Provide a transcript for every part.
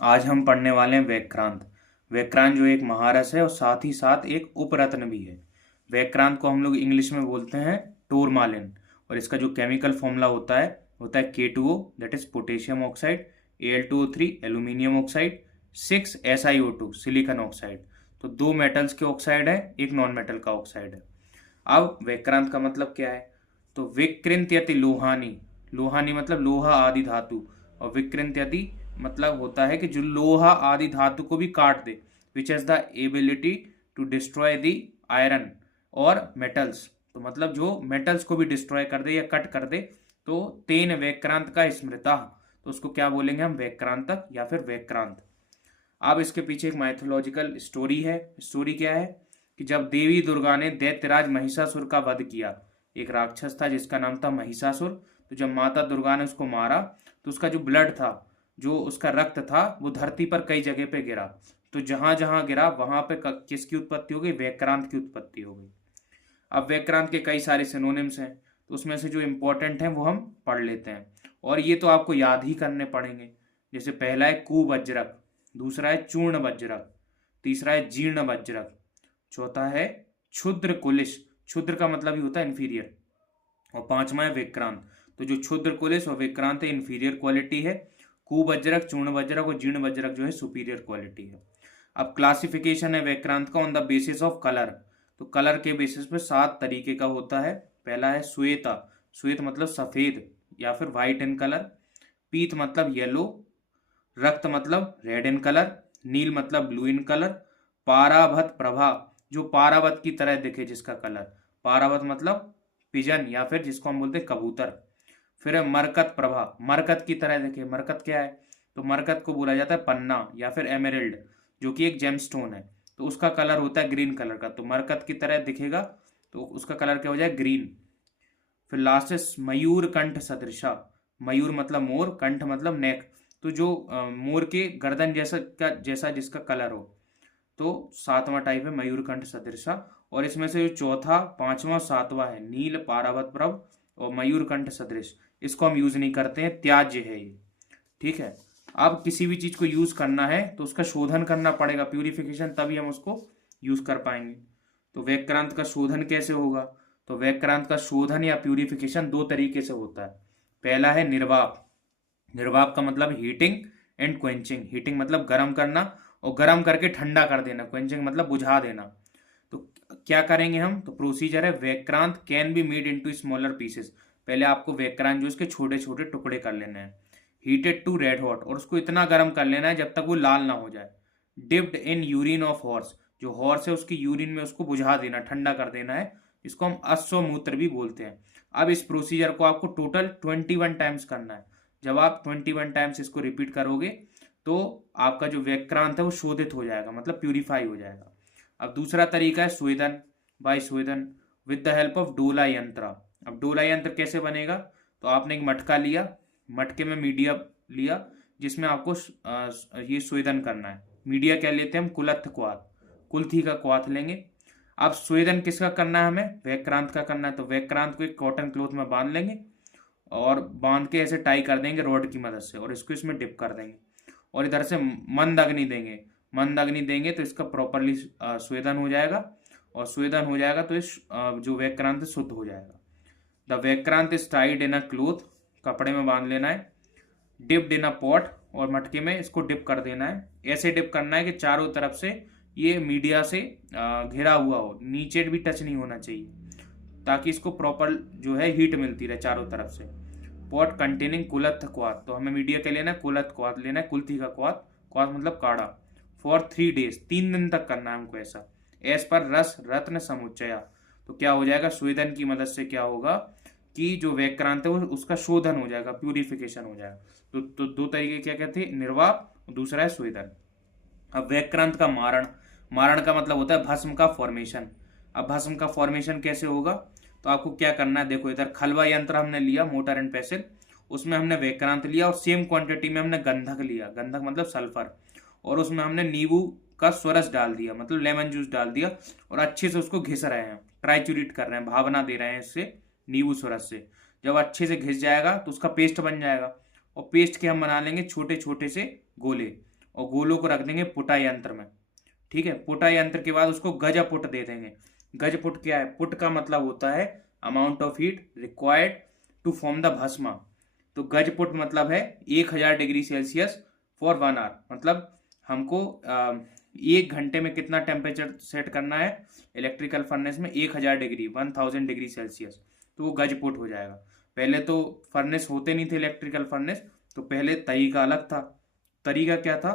आज हम पढ़ने वाले हैं व्याक्रांत। व्याक्रांत जो एक महारस है और साथ ही साथ एक उपरत्न भी है। व्याक्रांत को हम लोग इंग्लिश में बोलते हैं टूरमालिन, और इसका जो केमिकल फॉर्मूला होता है K2O, that is potassium oxide, Al2O3 aluminium oxide, 6SiO2 silicon oxide. तो दो मेटल्स के ऑक्साइड है, एक नॉन मेटल का ऑक्साइड है। अब व्याक्रांत का मतलब क्या है? तो विकृंत्यति लोहानी, लोहानी मतलब लोहा आदि धातु, और विकृंत्यति मतलब होता है कि जो लोहा आदि धातु को भी काट दे, which has the ability to destroy the iron और मेटल्स। तो मतलब जो मेटल्स को भी डिस्ट्रॉय कर दे या कट कर दे, तो तेन व्याक्रांत का स्मृता, तो उसको क्या बोलेंगे हम? व्याक्रांतक या फिर व्याक्रांत। अब इसके पीछे एक माइथोलॉजिकल स्टोरी है। स्टोरी क्या है कि जब देवी दुर्गा ने दैत्यराज महिषासुर का वध किया, एक राक्षस था जिसका नाम था महिषासुर, तो जब माता दुर्गा ने उसको मारा तो उसका जो ब्लड था, जो उसका रक्त था, वो धरती पर कई जगह पे गिरा। तो जहां जहां गिरा वहां पे किसकी उत्पत्ति हो गई? व्याक्रांत की उत्पत्ति हो गई। अब व्याक्रांत के कई सारे सिनोनिम्स हैं, तो उसमें से जो इंपॉर्टेंट हैं वो हम पढ़ लेते हैं, और ये तो आपको याद ही करने पड़ेंगे। जैसे पहला है कुवज्रक, दूसरा है चूर्ण वज्रक, तीसरा है जीर्ण वज्रक, चौथा है क्षुद्र कुलिश, क्षुद्र का मतलब ही होता है इंफीरियर, और पांचवा है विक्रांत। तो जो क्षुद्र कुलिश और विक्रांत है इंफीरियर क्वालिटी है, कुवज्रक, चूर्ण वज्रक और जीर्ण वज्रक जो है सुपीरियर क्वालिटी है। अब क्लासिफिकेशन है विक्रांत का on the basis of colour. तो कलर के बेसिस पे 7 तरीके का होता है। पहला है श्वेता, श्वेत मतलब सफेद या फिर व्हाइट इन कलर, पीत मतलब येलो, रक्त मतलब रेड इन कलर, नील मतलब ब्लू इन कलर, पाराभत प्रभा, जो पारावत की तरह दिखे जिसका कलर, पारावत मतलब पिजन या फिर जिसको हम बोलते हैं कबूतर। फिर है मरकत प्रभा, मरकत की तरह दिखे। मरकत क्या है? तो मरकत को बोला जाता है पन्ना या फिर एमेरल्ड, जो कि एक जेमस्टोन है, तो उसका कलर होता है ग्रीन कलर का। तो मरकत की तरह दिखेगा तो उसका कलर क्या हो जाए? ग्रीन। फिर लास्ट है मयूर कंठ सदृशा, मयूर मतलब मोर, कंठ मतलब नेक, तो जो मोर के गर्दन जैसा जिसका कलर हो, तो 7वां टाइप है मयूर कंठ सदृशा। और इसमें से जो चौथा, पांचवा, 7वां है नील, पारावत प्रभ और मयूर कंठ सदृश, इसको हम यूज नहीं करते हैं, त्याज्य है ये। ठीक है। अब किसी भी चीज को यूज करना है तो उसका शोधन करना पड़ेगा, प्यूरिफिकेशन, तभी हम उसको यूज कर पाएंगे। तो व्याक्रांत का शोधन कैसे होगा? तो व्याक्रांत का शोधन या प्यूरिफिकेशन 2 तरीके से होता है। पहला है निर्वाप, निर्वाप का मतलब हीटिंग एंड क्वेंचिंग। हीटिंग मतलब गर्म करना, और गर्म करके ठंडा कर देना। क्वेंचिंग मतलब बुझा देना। तो क्या करेंगे हम? तो प्रोसीजर है व्याक्रांत can be made into smaller pieces. पहले आपको व्याक्रांत जो इसके छोटे छोटे टुकड़े कर लेने हैं, हीटेड टू रेड हॉट, और उसको इतना गर्म कर लेना है जब तक वो लाल ना हो जाए। Dipped in urine of horse, जो हॉर्स है उसकी यूरिन में उसको बुझा देना, ठंडा कर देना है, इसको हम अश्वमूत्र भी बोलते हैं। अब इस प्रोसीजर को आपको टोटल 21 टाइम्स करना है। जब आप 21 टाइम्स इसको रिपीट करोगे तो आपका जो व्याक्रांत है वो शोधित हो जाएगा, मतलब प्यूरिफाई हो जाएगा। अब दूसरा तरीका है स्वेदन, बाय स्वेदन विद द हेल्प ऑफ डोला यंत्र। अब डोला यंत्र कैसे बनेगा? तो आपने एक मटका लिया, मटके में मीडिया लिया जिसमें आपको ये स्वेदन करना है। मीडिया क्या लेते हैं हम? कुलत्थ क्वाथ, कुल्थी का क्वाथ लेंगे। अब स्वेदन किसका करना है हमें? व्याक्रांत का करना है। तो व्याक्रांत को एक कॉटन क्लोथ में बांध लेंगे, और बांध के ऐसे टाई कर देंगे रॉड की मदद से, और इसको इसमें डिप कर देंगे, और इधर से मंद अग्नि देंगे। मंद अग्नि देंगे तो इसका प्रॉपरली स्वेदन हो जाएगा, और स्वेदन हो जाएगा तो इस जो व्याक्रांत शुद्ध हो जाएगा। द व्याक्रांत is tied in a cloth, कपड़े में बांध लेना है। डिप्ड इन अ पॉट, और मटके में इसको डिप कर देना है। ऐसे डिप करना है कि चारों तरफ से ये मीडिया से घिरा हुआ हो, नीचे भी टच नहीं होना चाहिए, ताकि इसको प्रॉपर जो है हीट मिलती रहे चारों तरफ से। पॉट कंटेनिंग कुलत्थ क्वाथ, तो हमें मीडिया क्या लेना है? कुलत्थ क्वाथ लेना है, कुल्थी का क्वाथ, क्वाथ मतलब काढ़ा। फॉर 3 डेज, 3 दिन तक करना है हमको ऐसा। एज पर रस रत्न समुच्चया, तो क्या हो जाएगा? स्वेदन की मदद से क्या होगा कि जो व्याक्रांत है वो उसका शोधन हो जाएगा, प्यूरिफिकेशन हो जाएगा। तो 2 तरीके क्या कहते हैं? निर्वाप, दूसरा है स्वेदन। अब व्याक्रांत का मारण, मारण का मतलब होता है भस्म का फॉर्मेशन। अब भस्म का फॉर्मेशन कैसे होगा? तो आपको क्या करना है, देखो इधर खलवा यंत्र हमने लिया, मोटर एंड पेसिल, उसमें हमने व्याक्रांत लिया, और सेम क्वांटिटी में हमने गंधक लिया, गंधक मतलब सल्फर, और उसमें हमने नींबू का स्वरस डाल दिया, मतलब लेमन जूस डाल दिया, और अच्छे से उसको घिस रहे हैं, ट्राइचुरेट कर रहे हैं, भावना दे रहे हैं इससे, नींबू स्वरस से। जब अच्छे से घिस जाएगा तो उसका पेस्ट बन जाएगा, और पेस्ट के हम बना लेंगे छोटे छोटे से गोले, और गोलों को रख देंगे पुटा यंत्र में। ठीक है, पुटा यंत्र के बाद उसको गज पुट दे देंगे। गज पुट क्या है? पुट का मतलब होता है amount of heat required to form the भस्मा। तो गज पुट मतलब है 1000 डिग्री सेल्सियस फॉर 1 आवर, मतलब हमको 1 घंटे में कितना टेम्परेचर सेट करना है इलेक्ट्रिकल फर्नेस में? 1000 डिग्री, 1000 डिग्री सेल्सियस। तो वो गज पुट हो जाएगा। पहले तो फर्नेस होते नहीं थे इलेक्ट्रिकल फर्नेस, तो पहले तरीका अलग था। तरीका क्या था?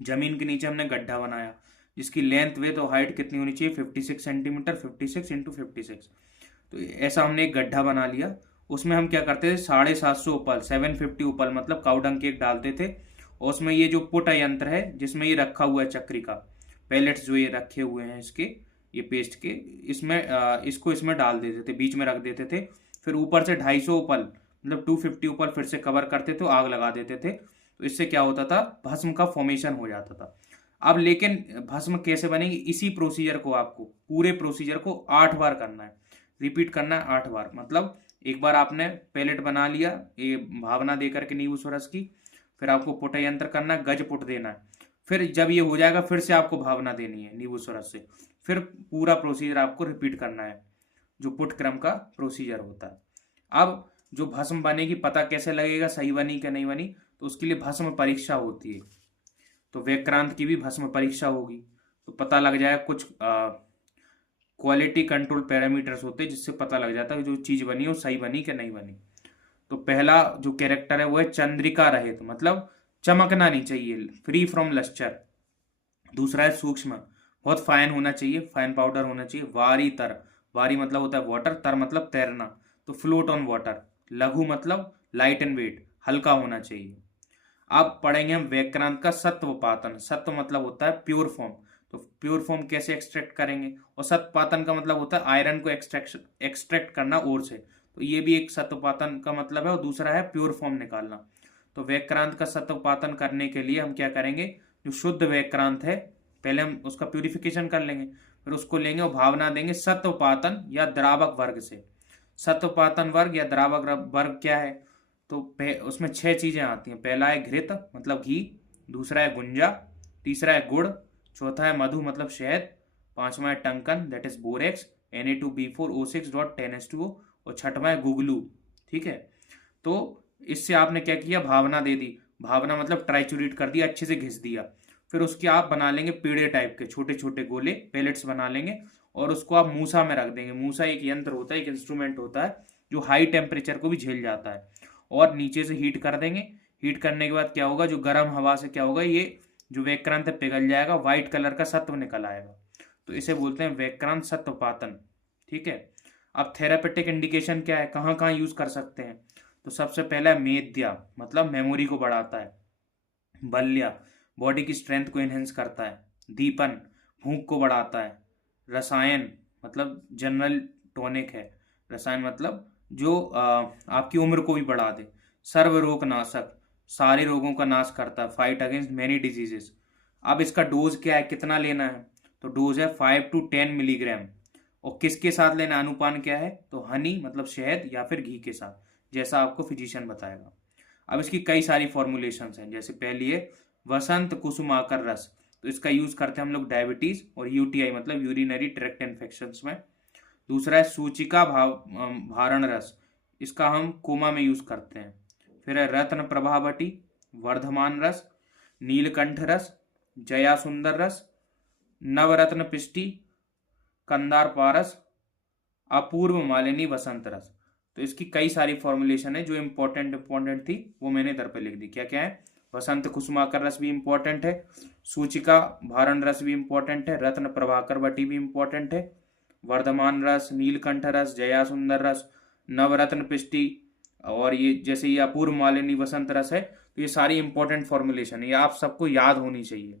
जमीन के नीचे हमने गड्ढा बनाया जिसकी लेंथ वेथ और हाइट कितनी होनी चाहिए? 56 सेंटीमीटर, 56 इंटू 56। तो ऐसा हमने एक गड्ढा बना लिया। उसमें हम क्या करते थे? 750 उपल, 750 उपल मतलब काउडंग केक डालते थे। और उसमें ये जो पुट यंत्र है जिसमें ये रखा हुआ है चक्री का पैलेट्स जो ये रखे हुए हैं इसके, ये पेस्ट के, इसमें इसको इसमें डाल देते थे, बीच में रख देते थे। फिर ऊपर से 250 उपल मतलब 250 उपल फिर से कवर करते थे, आग लगा देते थे। तो इससे क्या होता था? भस्म का फॉर्मेशन हो जाता था। अब लेकिन भस्म कैसे बनेगी? इसी प्रोसीजर को आपको, पूरे प्रोसीजर को 8 बार करना है, रिपीट करना है 8 बार। मतलब एक बार आपने पैलेट बना लिया ये भावना देकर के नींबू सरस की, फिर आपको पुट यंत्र करना है, गज पुट देना है। फिर जब ये हो जाएगा फिर से आपको भावना देनी है नींबू सरस से। फिर पूरा प्रोसीजर आपको रिपीट करना है, जो पुट क्रम का प्रोसीजर होता है। अब जो भस्म बनेगी पता कैसे लगेगा सही बनी कि नहीं बनी? तो उसके लिए भस्म परीक्षा होती है। तो वेक्रांत की भी भस्म परीक्षा होगी, तो पता लग जाएगा। कुछ क्वालिटी कंट्रोल पैरामीटर्स होते हैं जिससे पता लग जाता है जो चीज बनी है वो सही बनी कि नहीं बनी। तो पहला जो कैरेक्टर है वो है चंद्रिका रहित, मतलब चमकना नहीं चाहिए, फ्री फ्रॉम लस्टर। दूसरा है सूक्ष्म, बहुत फाइन होना चाहिए, फाइन पाउडर होना चाहिए। वारी तर, वारी मतलब होता है वाटर, तर मतलब तैरना, तो फ्लोट ऑन वाटर। लघु मतलब लाइट एंड वेट, हल्का होना चाहिए। अब पढ़ेंगे हम वेक्रांत का सत्वपातन। सत्व मतलब होता है प्योर फॉर्म, तो प्योर फॉर्म कैसे एक्सट्रैक्ट करेंगे? और सत्वपातन का मतलब होता है आयरन को एक्सट्रैक्ट करना ओर से, तो ये भी एक सत्वपातन का मतलब है। और दूसरा है प्योर फॉर्म निकालना। तो वेक्रांत का सत्वपातन करने के लिए हम क्या करेंगे? जो शुद्ध वेक्रांत है पहले हम उसका प्यूरिफिकेशन कर लेंगे, फिर उसको लेंगे और भावना देंगे सत्वपातन या द्रावक वर्ग से। सत्वपातन वर्ग या द्रावक वर्ग क्या है? तो उसमें 6 चीजें आती हैं। पहला है घृत मतलब घी, दूसरा है गुंजा, तीसरा है गुड़, चौथा है मधु मतलब शहद, पांचवा है टंकन दैट इज बोरेक्स Na2B4O6.10H2O, और छठवां है गुगलू। ठीक है, तो इससे आपने क्या किया? भावना दे दी। भावना मतलब ट्राइचुरेट कर दिया, अच्छे से घिस दिया। फिर उसके आप बना लेंगे पेड़े टाइप के छोटे छोटे गोले, पेलेट्स बना लेंगे और उसको आप मूसा में रख देंगे। मूसा एक यंत्र होता है, एक इंस्ट्रूमेंट होता है जो हाई टेम्परेचर को भी झेल जाता है। और नीचे से हीट कर देंगे। हीट करने के बाद क्या होगा? जो गर्म हवा से क्या होगा? ये जो वेक्रांत पिघल जाएगा, व्हाइट कलर का सत्व निकल आएगा। तो इसे बोलते हैं वेक्रांत सत्वपातन। ठीक है, अब थेरापेटिक इंडिकेशन क्या है, कहाँ कहाँ यूज कर सकते हैं? तो सबसे पहला है मेद्या, मतलब मेमोरी को बढ़ाता है। बल्या, बॉडी की स्ट्रेंथ को एनहेंस करता है। दीपन, भूख को बढ़ाता है। रसायन मतलब जनरल टॉनिक है। रसायन मतलब जो आपकी उम्र को भी बढ़ा दे। सर्वरोग नाशक, सारे रोगों का नाश करता है, फाइट अगेंस्ट मेनी डिजीजेस। अब इसका डोज क्या है, कितना लेना है? तो डोज है 5 to 10 मिलीग्राम। और किसके साथ लेना, अनुपान क्या है? तो हनी मतलब शहद या फिर घी के साथ, जैसा आपको फिजिशियन बताएगा। अब इसकी कई सारी फॉर्मुलेशन हैं, जैसे पहली है वसंत कुसुमाकर रस, तो इसका यूज करते हैं हम लोग डायबिटीज और यूटीआई मतलब यूरिनरी ट्रैक्ट इन्फेक्शन में। दूसरा है सूचिका भारण रस, इसका हम कोमा में यूज करते हैं। फिर है रत्न प्रभावटी, वर्धमान रस, नीलकंठ रस, जया सुंदर रस, नवरत्न पिष्टी, कंदार पारस, अपूर्व मालिनी वसंत रस। तो इसकी कई सारी फॉर्मुलेशन है, जो इंपॉर्टेंट थी वो मैंने इधर पे लिख दी। क्या क्या है? वसंत कुसुमाकर रस भी इंपॉर्टेंट है, सूचिका भारण रस भी इंपॉर्टेंट है, रत्न प्रभाकर वटी भी इंपॉर्टेंट है, वर्धमान रस, नीलकंठ रस, जया सुंदर रस, नवरत्न पिष्टी, और ये जैसे ये अपूर्व मालिनी वसंत रस है। तो ये सारी इंपॉर्टेंट फॉर्मुलेशन है, ये आप सबको याद होनी चाहिए।